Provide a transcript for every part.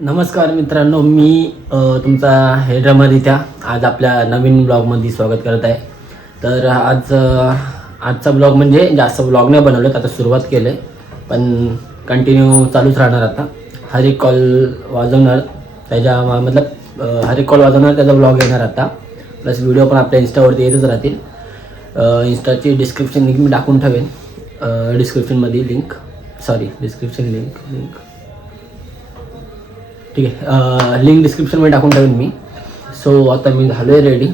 नमस्कार मित्रांनो, मी तुमचा हेड्रमर इथ्या आज आपल्या नवीन ब्लॉगमध्ये स्वागत करत आहे. तर आजचा ब्लॉग म्हणजे जास्त ब्लॉग नाही बनवलं, आता सुरुवात केलं आहे पण कंटिन्यू चालूच राहणार. आता हर एक कॉल वाजवणार त्याच्या हर एक कॉल वाजवणार त्याचा ब्लॉग येणार आता. प्लस व्हिडिओ पण आपल्या इंस्टावरती येतच राहतील. इंस्टाची डिस्क्रिप्शन लिंक मी टाकून ठेवेन, डिस्क्रिप्शन लिंक ठीक आहे, लिंक डिस्क्रिप्शनमध्ये टाकून ठेवेन मी. सो आता मी झालो आहे रेडी.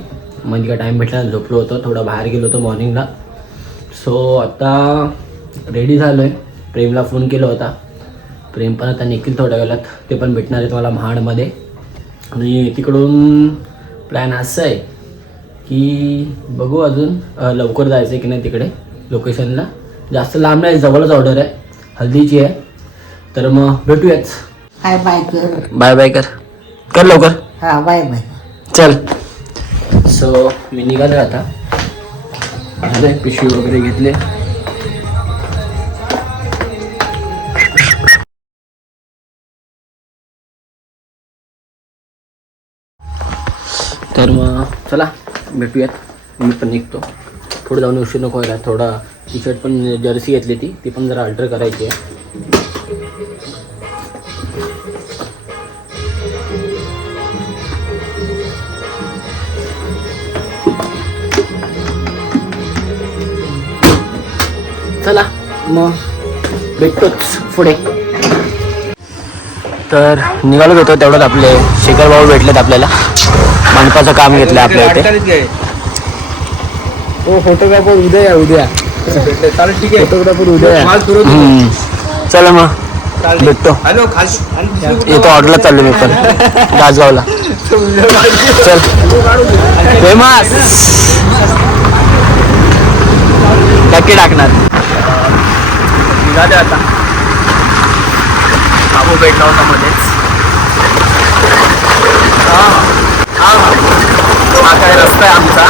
म्हणजे काय टाईम भेटला, झोपलो होतो, थोडं बाहेर गेलो होतो मॉर्निंगला. सो आता रेडी झालो आहे. प्रेमला फोन केला होता. प्रेम पण आता निघतील थोड्या वेळात, ते पण भेटणार आहेत मला महाडमध्ये. आणि तिकडून प्लॅन असं आहे की बघू अजून लवकर जायचं आहे की नाही तिकडे लोकेशनला. जास्त लांब नाही, जवळच ऑर्डर आहे, हल्दीची आहे. तर मग भेटूयाच. हाय बाय कर. बाय बाय कर लवकर. हा बाय बाय. चल. सो मी निघालो आता. झालं, पिशवी वगैरे घेतले. तर मग चला भेटूयात. मी पण निघतो. थोडं जाऊन उशीर नको व्हायला. थोडा टी शर्ट पण जर्सी घेतली ती पण जरा अल्टर करायची आहे. चला मग भेटतोच पुढे. तर निघालोच होतो तेवढ्यात आपले शेखर भाऊ भेटलेत आपल्याला. मंडपाचं काम घेतलं आपल्या इथे. फोटोग्राफर उद्या फोटोग्राफर उद्या. चला मग भेटतो. येतो ऑर्डरला चाललो मी पण दासगावला. चल फेमस नक्की टाकणार. निघाले आता. बाबू भेटला होता मध्येच. हा काय रस्ता आहे आमचा.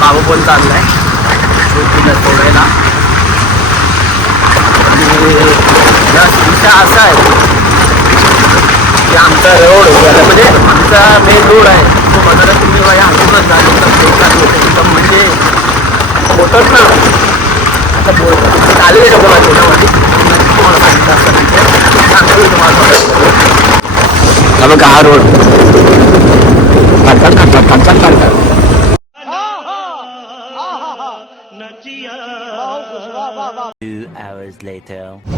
बाबू पण चाललाय सोडायला. विषय असा आहे की आमचा रोड म्हणजे आमचा मेन रोड आहे तो बघायला तुम्ही बाई हातूनच झाले एकदम म्हणजे बोटत ना. आता चालेल का बोला तोंडामध्ये तुम्हाला सांगितलं असं म्हणजे सांगतो तुम्हाला. बघा हा रोड काढतात.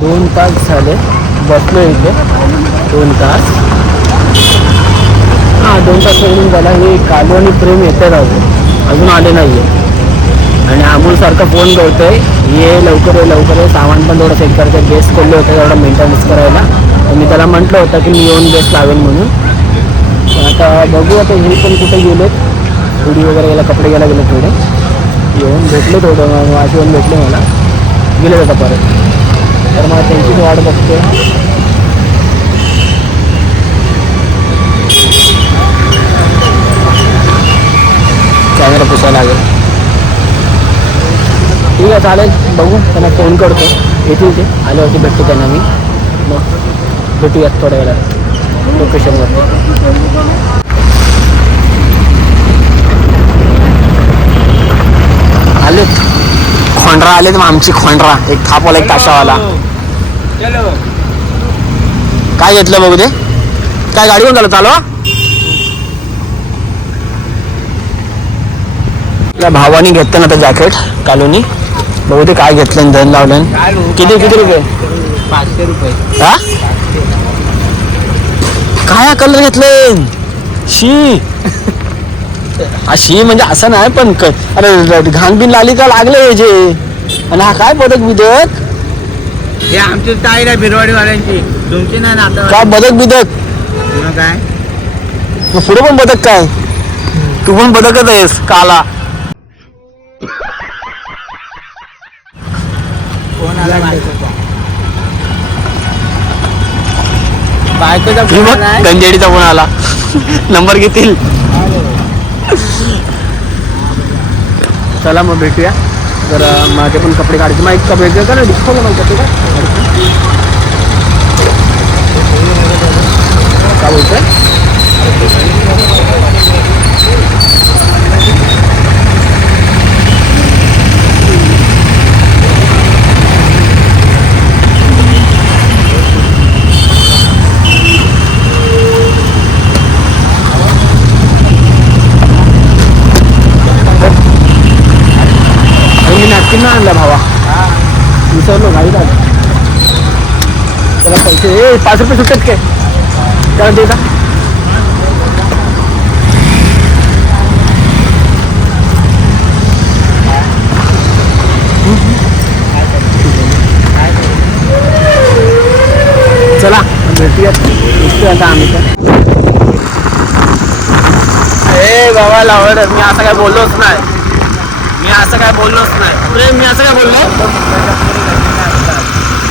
2 तास झाले बसलो इथे. 2 तास. 2 तास निघून झाला. हे कालू आणि प्रेम येते राहतो, अजून आले नाही आहे. आणि अमोलसारखं फोन करतोय ये लवकर ये. सामान पण थोडं सेट करायचं. बेस खोलले होते तेवढा मेंटेनन्स करायला. तर मी त्याला म्हटलं होतं की मी येऊन बेस लावेन म्हणून. आता बघू. आता हे पण कुठे गेलेत, हुडी वगैरे गेला, कपडे घ्यायला गेले. थोडे येऊन भेटले, थोडं वाश येऊन भेटले मला. गेले होता परत. तर मला त्यांचीच वाट बघते. कॅमेरा पुसायला लागेल. ठीक आहे चालेल, बघू. त्यांना फोन करतो, येतील ते. आल्यावरती भेटतो त्यांना मी. मग भेटूयात थोड्या वेळात लोकेशनवरती. आलेत खोंडरा आलेत मग आमची खोंडरा. एक थापवाला एक ताशावाला. काय घेतलं बघू दे. काय गाडी कोण चालू या भावानी घेतलं ना आता जॅकेट कालूनी. बघू दे काय घेतलं, धन लावलं. किती रुपये? 500 रुपये. हा काय कलर घेतलं? शी म्हणजे असं नाही पण अरे घाण बिन लाली का लागले जे. आणि हा काय बदक बिदक? हे आमची ताई आहे बिरवाडीवाल्यांची, तुमची नाही ना. आता काय बदक बिदक काय पुढे पण बदक? काय तू पण बदकच आहेस काला. कोण आला गंजेडीचा फोन आला. नंबर घेतील. चला मग भेटूया. जरा माझे पण कपडे काढायचे. मग एक कपडे का ना डिस्को बनवतो का पैसे 5 रुपये सुटतात काय काय म्हणते का चला भेटूयात आता आम्ही ए बाबा लावड मी असं काय बोललोच नाही प्रेम मी असं काय बोललो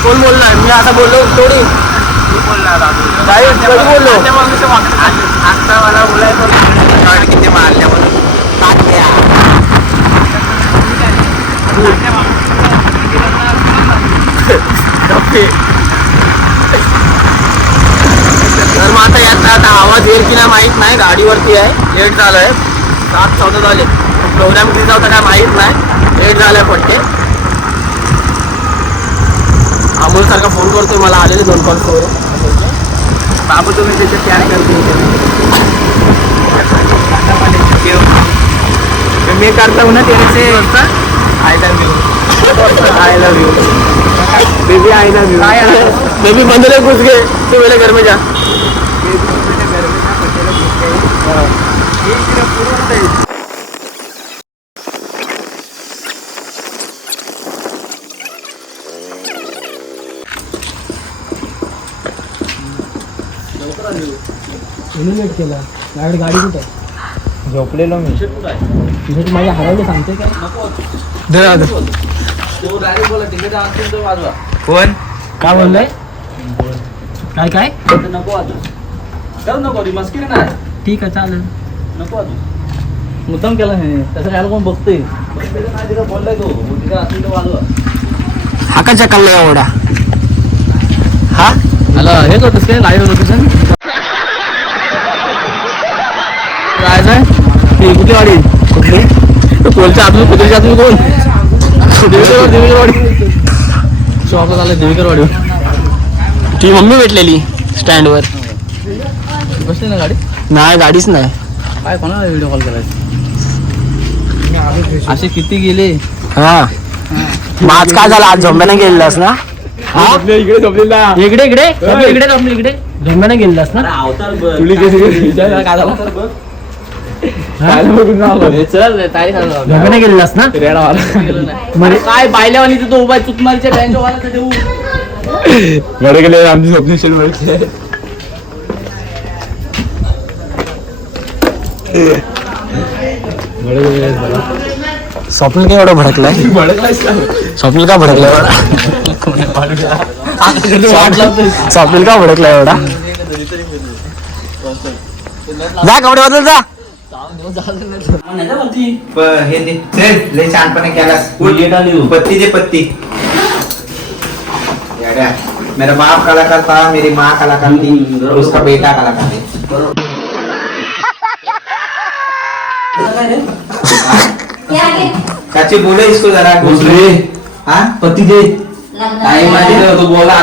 कोण बोलणार मी असं बोललो थोडी काय बोललो आता मला बोलायचं किती मारल्या म्हणून तर मग आता यात आता आवाज येईल की नाही माहीत नाही गाडीवरती आहे लेट झालंय 7:14 झाले प्रोग्राम किती होता काय माहीत नाही लेट झालाय पटके अमोल सारखा फोन करतोय मला आलेले 2 कॉल बाबू तुम्ही त्याचे प्लॅन करतो मी करता हूँ ना तेरे से I love you baby I love you baby बंदर घुस गए तो मेरे घर में जा केला गाडी कुठे झोपलेलो मी तिथे माझ्या हरवले सांगते कोण काय बोललंय काय काय नको मस्किरी नाही ठीक आहे चालेल नको मुद्दाम केला नाही तसं काय कोण बघतोय बोललाय तो असेल तो वाजवा हा का चकलला एवढा हा आला हेच होतस काय लाईव्ह लोकेशन जायचंय ती कुठली गाडी कुठली कोणच्या आतून कुत्रीच्या आतून कोण देवीकरवाडी शॉपला आलं देवीकरवाडी ती मम्मी भेटलेली स्टँडवर बसली ना गाडी नाही गाडीच नाही काय कोणाला व्हिडिओ कॉल करायचा असे किती गेले हा मग आज काय झालं आज झोंब्याने गेलेलास ना इकडे झोपलेला इकडे इकडे झोंब्याने गेलेलास ना काय झालं झोंब्याने गेलेलास ना म्हणजे काय बायल्यावानी तो उभा चुकमारीच्या बँक वाला देऊ बरं गेले आमची स्वप्नेश्वर स्वप्न काय एवढं भडकलाय स्वप्न का भडकलाय एवढा स्वप्न का भडकलाय एवढा जा कपडे बदल जा हे लय छानपणे केलास पत्ती दे पत्ती मेरा बाप कलाकार था मेरी माँ कलाकार थी उसका बेटा कलाकार है चाची बोले इसको जरा हाँ पत्ती दे तो बोला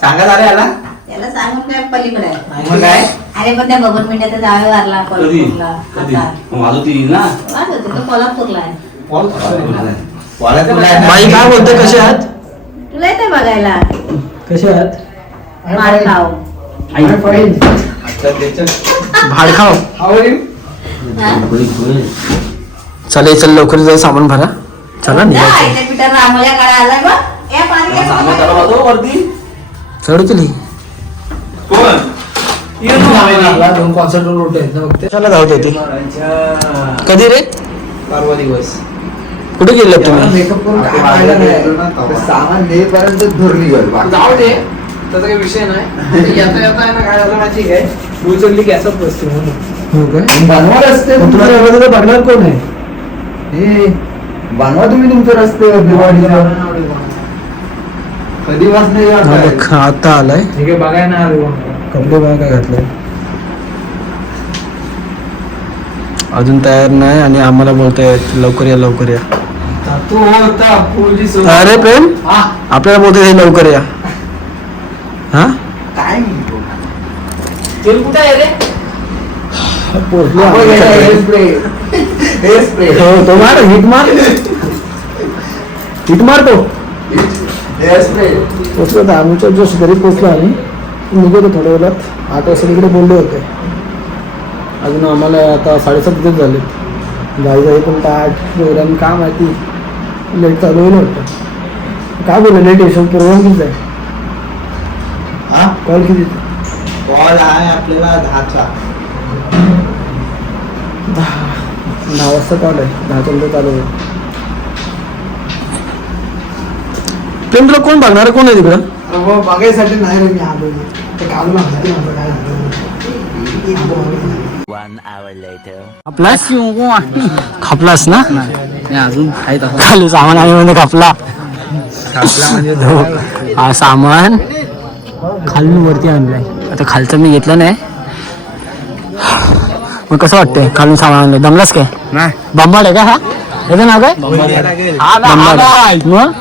सांगा अरे आला त्याला सांगून काय पलीकडे आहे. मग काय अरे पण त्या बबन मिंट्याचा जावे वारला कोल्हापूरला आता वाजवती ना वाद होते तो कोल्हापूरला आहे. बाई काय बोलते कसे आहात तुला येते बघायला कसे आहात मारखाव भाडखाव चल लवकर जाऊ सामान भरा चला निघायचं पीटर रांगोळ्या काढा आलाय बघ या पाणी वरती चढू तुली कोण चला जाऊ दे कधी रे परवा दिवस कुठे गेले तुम्ही सामान नेपर्यंत धुरली जाऊ दे त्याचा काही विषय नाही येता येता आहे ना काय झालं माहिती काय उचलली गॅसच बसते म्हणून बनवा रस्ते तुमच्या बघणार कोण आहे हे बनवा तुम्ही तुमचे रस्ते दिवाळीला कधी वाजले आता आलाय ठीक आहे बघाय ना कपडे बघा काय घातले अजून तयार नाही आणि आम्हाला बोलताय लवकर या तू होता पोलीस अरे प्रेम आपल्याला बोलते हे लवकर या हा काय तेल कुठे आहे रे तो मार हिट मार तो पोचलो तर आम्हीच्या जस्ट घरी पोचलो आम्ही निघतो थोड्या वेळात 8 वाजता तिकडे बोलले होते. अजून आम्हाला आता 7:30 दिवस झाले. जाई पण 8 प्रोग्राम काम आहे ती लेट चालू होईल वाटतं. काय बोललं लेट येऊ प्रोग्राम किती आहे? हा कॉल किती? कॉल आहे आपल्याला 10चा. 10 वाजता कॉल आहे. 10च्या नंतर चालू होईल. प्रेम तुला कोण बघणार कोण आहे तिकडं? बघायसाठी नाही रे मी आलो. ते काढून माहिती नव्हतं काय झालं. खपलास ना अजून आहेत खाली सामान आहे म्हणजे खपला. हा सामान खालून वरती आणलंय. आता खालचं मी घेतलं नाही. मग कसं वाटतंय खालून सामान आणलंय? दमलास काय? नाही बंबाड आहे का हा? याचं नाव काय? बंबाड. मग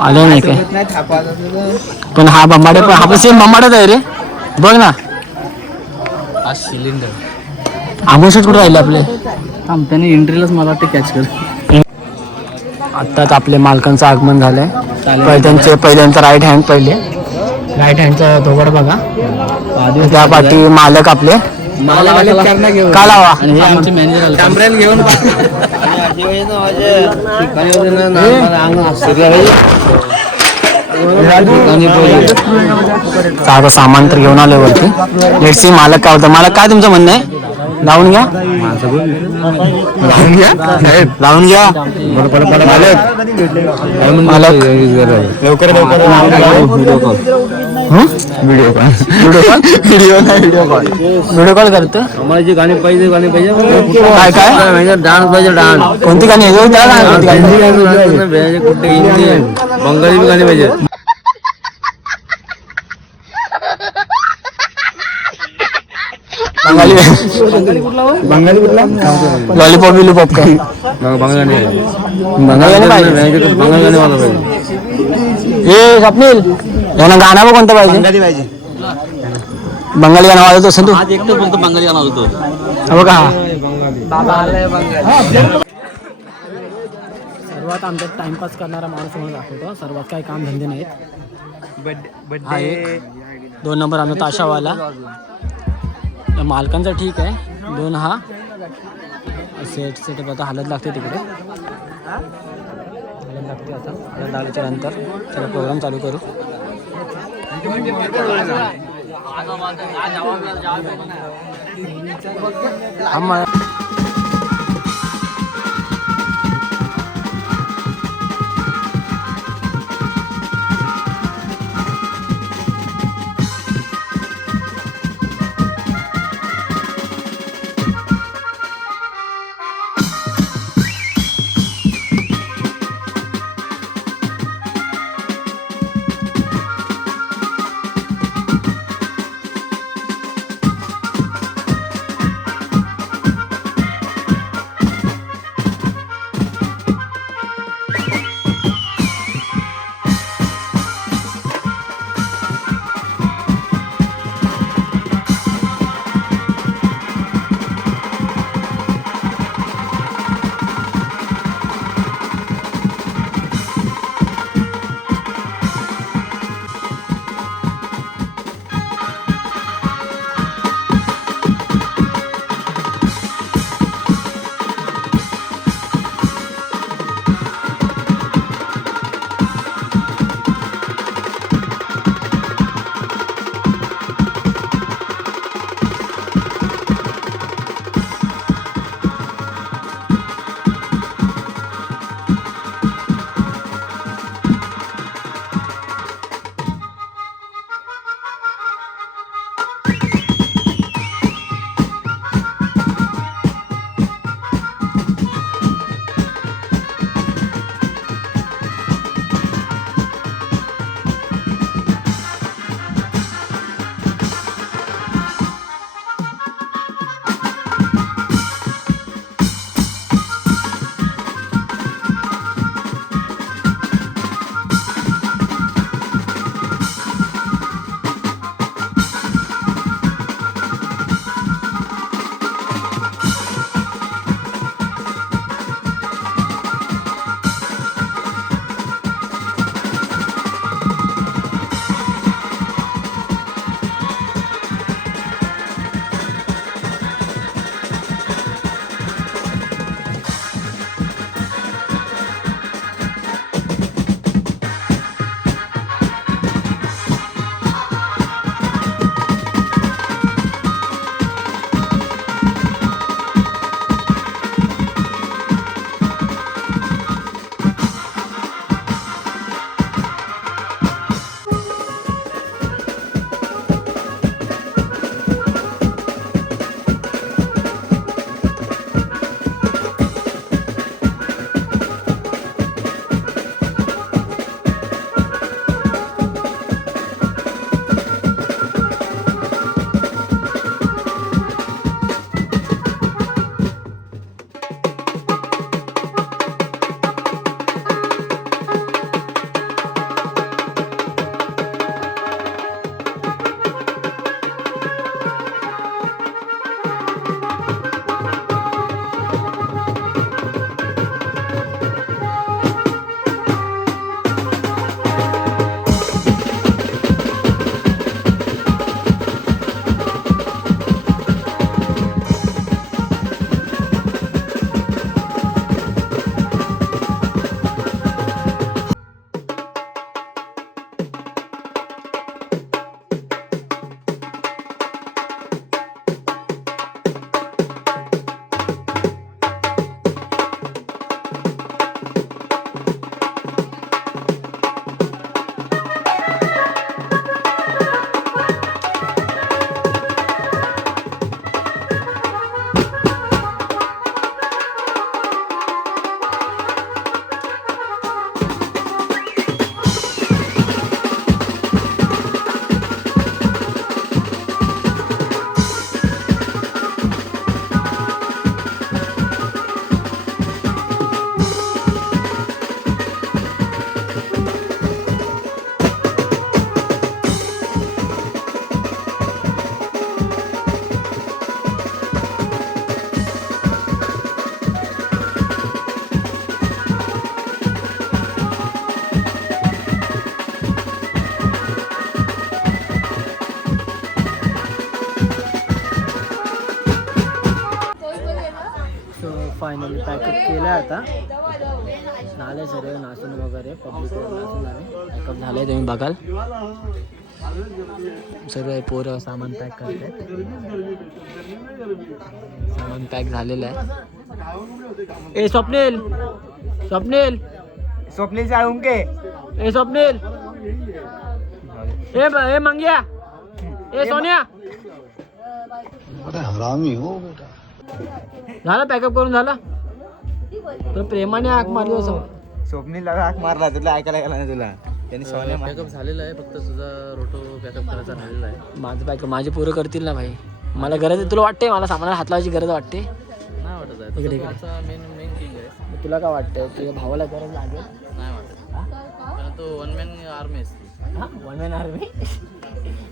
आलं नाही काय? पण हा बंबाड आहे. पण हा पण सेम बंबाडच आहे रे. बघ ना सिलेंडर आमोशात कुठे राहिले आपले? त्याने एंट्रीलाच मला वाटतं कॅच कर. आत्ताच आपल्या मालकांचं आगमन झालंय. पहिल्यांचा राईट हँडचा धोबड बघा. त्या पाठी मालक आपले का लावा. आणि हे आमचे मॅनेजर आले घेऊन आता सामान तर घेऊन आले वरती. लेट्स सी मालक काय होतं. मालक काय तुमचं म्हणणं आहे? लावून घ्या लावून घ्या मालक लवकर व्हिडिओ कॉल करतो. आम्हाला जे गाणी पाहिजे काय काय डान्स पाहिजे डान्स कोणती गाणी कुठे हिंदी बंगाली गाणी पाहिजे. बंगाली लॉलीपॉप विलीपॉप काय बंगाली गाणी बंगाली पाहिजे. बंगाली गाणी मला पाहिजे. हे स्वप्नील यांना गाणं कोणतं पाहिजे? बंगाली गाणं वाजत असेल तू? आज एकटं फक्त बंगाली गाणं होतो. बघा सर्वात आमच्यात टाइमपास करणारा माणूस म्हणून दाखवतो. सर्वात काही काम धंदे नाहीत. हा एक 2 नंबर आम्ही ताशावाला. मालकांचा ठीक आहे. 2 हा सेटअप आता हालत लागते तिकडे. हालत लागते आता. हालत लागल्याच्या नंतर त्याला प्रोग्राम चालू करू. फायनली पॅकअप केलं आता. झालं सर्व नाचून वगैरे पब्लिक नाचून झाले. पॅकअप झालं आहे, तुम्ही बघाल सर्व पोरं सामान पॅक करतात. सामान पॅक झालेलं आहे. ए स्वप्नील स्वप्नील स्वप्नील जाऊन के ए स्वप्नील ए मंग्या ए सोन्या हरामी हो बेटा. झालं पॅकअप करून झाला. तर प्रेमाने हाक मारली असं. स्वप्नील हाक मारला तुला ऐकायला गेला ना तुला त्यांनी सोन्या पॅकअप झालेला आहे, फक्त तुझा रोटो पॅकअप करायचा राहिलेला आहे. माझं पॅकअप माझे पोरं करतील ना भाई. मला गरज आहे, तुला वाटते मला सामानाला हात लावायची गरज वाटते? नाही वाटत आहे, इकडे तुझा मेन किंग आहे. तुला काय वाटतं तुझ्या भावाला गरज लागेल? नाही वाटत, कारण तो वन मॅन आर्मी असते. हां वन मॅन आर्मी.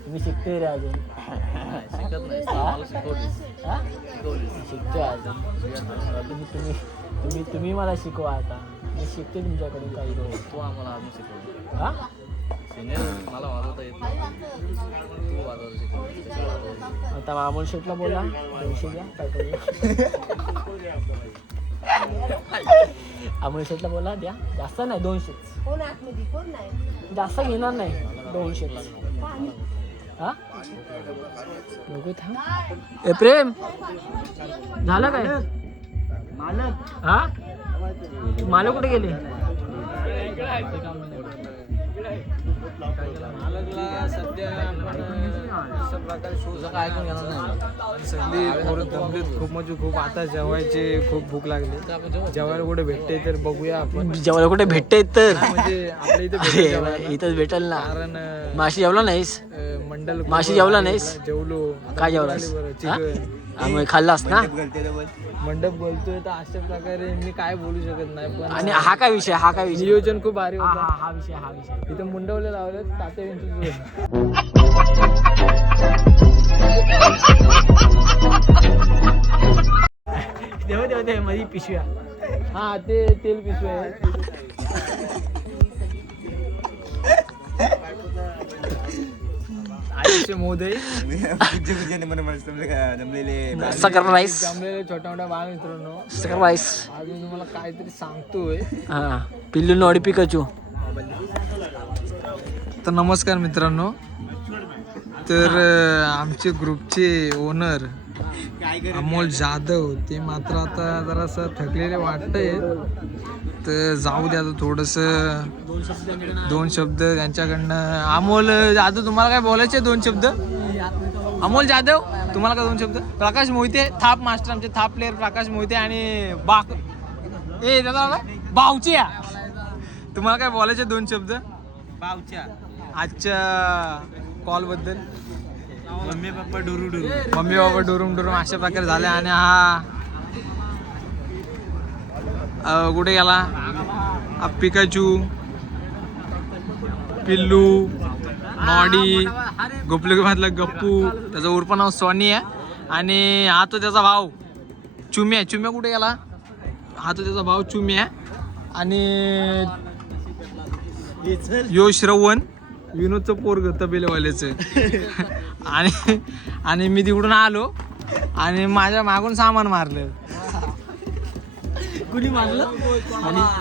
मी शिकतोय रे अजून. शिकत नाही, मला शिकवलीस. हां शिकतोय अजून. तुम्ही मला शिकवा आता. मी शिकते तुमच्याकडून काही रोज. तू आम्हाला आर्मी शिकवली. हां सिनियर मला वाजवता येत नाही, तू वाजवता शिकवली. आता मामूल शेटला बोला 200 द्या पॅकअप. अमोल शेटला बोला द्या, जास्त नाही 200. जास्त घेणार नाही 200. हा बघू थांब. ए प्रेम झालं काय मालक? हा मालक कुठे गेले? मालकला सध्या अशा प्रकारे शोज काय ऐकून घेणार नाही. सगळी पोरं दमलेत खूप, म्हणजे खूप. आता जेवायचे खूप भूक लागली. जेवायला कुठे भेटते तर बघूया आपण. जेवायला कुठे भेटते तर म्हणजे आपल्या इथे भेटते जेवायला. इथंच भेटेल ना. कारण माशी जेवला नाहीस? मंडल माशी जेवला नाहीस? जेवलो. काय जेवलास? चिकन खाल्लास ना? मंडप बोलतोय तर अशा प्रकारे मी काय बोलू शकत नाही. पण आणि हा काय विषय? हा काय विषय? नियोजन खूप भारी होतं. हा विषय इथं मुंडवले लावले तात्या यांची. देव मध्ये पिशव्या. हा ते तेल पिशवे आहे. मोदय सकर राईस. जमलेले छोट्या मोठ्या बाळ मित्रांनो, सकर राईस. अजून तुम्हाला काहीतरी सांगतोय. हा पिल्लू नोडी पिकाचू. तर नमस्कार मित्रांनो. तर आमचे ग्रुपचे ओनर अमोल जाधव ते मात्र आता जरासं थकलेले वाटतंय. तर जाऊ द्या थोडंसं 2 शब्द त्यांच्याकडनं. अमोल जाधव तुम्हाला काय बोलायचे? 2 शब्द. अमोल जाधव तुम्हाला काय 2 शब्द? प्रकाश मोहिते थाप मास्टर, आमचे थाप प्लेअर प्रकाश मोहिते आणि दादा बावच्या. तुम्हाला काय बोलायचे 2 शब्द? बावच्या आजच्या कॉल बद्दल. मम्मी पप्पा डुरू मम्मी बाबा डुरुम अशा प्रकारे झाले. आणि हा कुठे गेला? पिकाचू, पिल्लू, नॉडी, गोपलेमधला गप्पू, त्याचं उर्फ नाव सोनी आहे. आणि हा तो त्याचा भाऊ चुम्या. चुम्या कुठे गेला? हा तो त्याचा भाऊ चुम्या. आणि यो श्रवण विनोदचं पोरग तबेलेवाल्याचं. आणि मी तिकडून आलो आणि माझ्या मागून सामान मारलं. कुणी मारलं?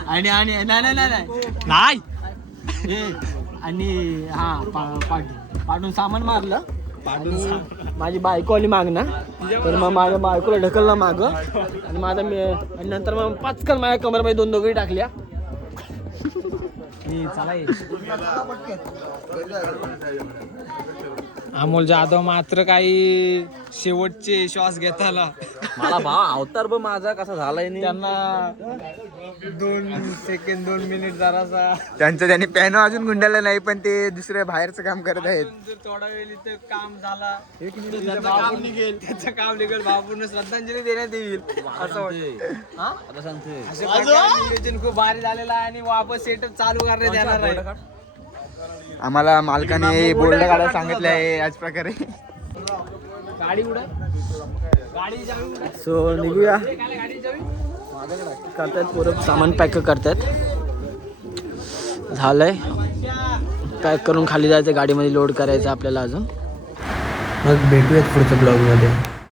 आणि नाही आणि हा पाडून सामान मारलं. माझी बायको आली माग ना, तर मग माझ्या बायकोला ढकलला माग. आणि माझा आणि नंतर मग 5 कल माझ्या कमरमध्ये 2 दगडी टाकल्या. अमोल जाधव मात्र काही शेवटचे श्वास घेताला. मला भाव अवतार बघ माझा कसा झालाय. त्यांना 2 सेकंद 2 मिनिट जरासा त्यांनी पॅनो अजून गुंडाळला नाही, पण ते दुसऱ्या बाहेरचं काम करत आहेत. थोडा वेळ इथं काम झाला 1 मिनिट त्याचं काम निघेल. भावपूर्ण श्रद्धांजली देण्यात येईल असं वाटतं. आता सांगतोय अशा प्रकारे नियोजन खूप भारी झालेलं आहे. आणि वापस सेटअप चालू करण्यात येणार आहे. आम्हाला मालकाने बोर्ड काढायला सांगितलं आहे याच प्रकारे. गाडी गाडी सो निघूया. करतायत पोरं सामान पॅक करतायत. झालंय पॅक करून खाली जायचं, गाडीमध्ये लोड करायचं आपल्याला अजून. मग भेटूयात पुढच्या ब्लॉगमध्ये.